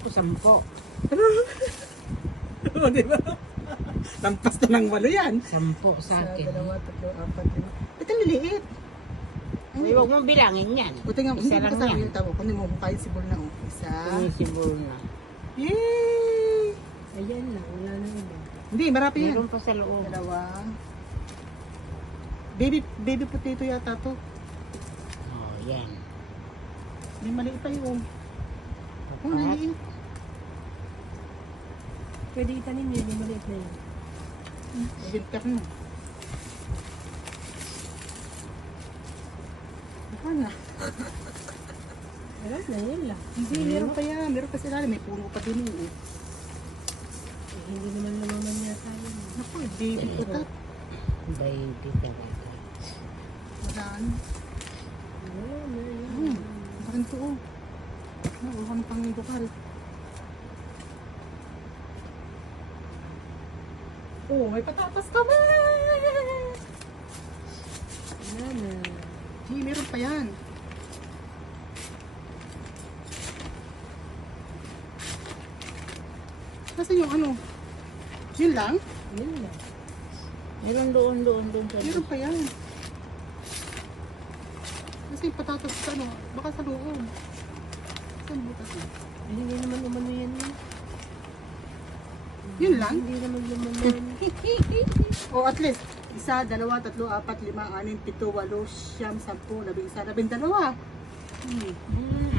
Ako 10. O, di ba? Lampas na ng 8 yan. 10 sa akin. 1, 2, 3, 4, 5. Ito liliit. Ay, huwag mong bilangin yan. O, tingnan mo, hindi Isa mo lang kasama yan. yung tabo. Kunin mo, kahit sibol na. Oh. Isa. Sinisibol na. Yay! Ayan lang, wala na iba. Hindi, marami yan. Meron pa sa loob. 2. Baby potato yata to. Oh, yan. May maliit pa yung. Oh, Apat. maliit. Pwede itanin yun, yung maliit na yun. Nagilkap na. Baka na. Wala na, yun lang. Hindi, meron pa yan. Meron pa sila. May puno pa din eh. Eh, hindi naman naman yata yun. Naku, baby potato. Baby talaga. Madaan. Wala na, yun. Bakit to oh. Nakuha ng pangibukal. Oh, may patatas ka ba? Wala na. Gee, meron pa yan. Nasaan yung ano? Yun lang? Yun lang. Meron doon sa Meron pa yan. Kasi yung patatas sa ano, baka sa loob. Saan butas yun? Eh, hindi naman umano yan yun. Yun lang? Hindi naman umano yan. O at least, 1, 2, 3, 4, 5, 6, 7, 8, 9, 10, 11, 12.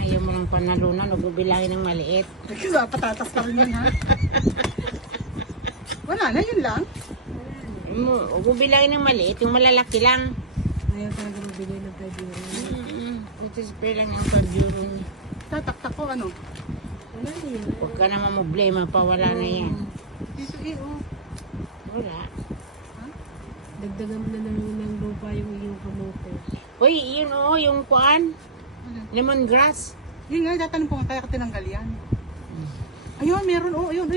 Ayaw mo ng panalunan, huwag mo bilangin ng maliit. Kasi patatas pa rin yun ha. Wala na, yun lang. Huwag mo bilangin ng maliit, yung malalaki lang. Ayaw talaga magbigay ng 5 euro. Ito is lang yung 5 euro. Tataktak ko ano. Wala na yun. Huwag ka naman problema pa, wala na yan. Dito oh. Wala. Dagdagan mo na ng lupa yung iyong kamote. Uy, yun oh, yung kuan. Ano? Lemongrass. Yun nga, tatanong ko nga kaya ka tinanggal yan. Ayun, meron. Oh, ayun.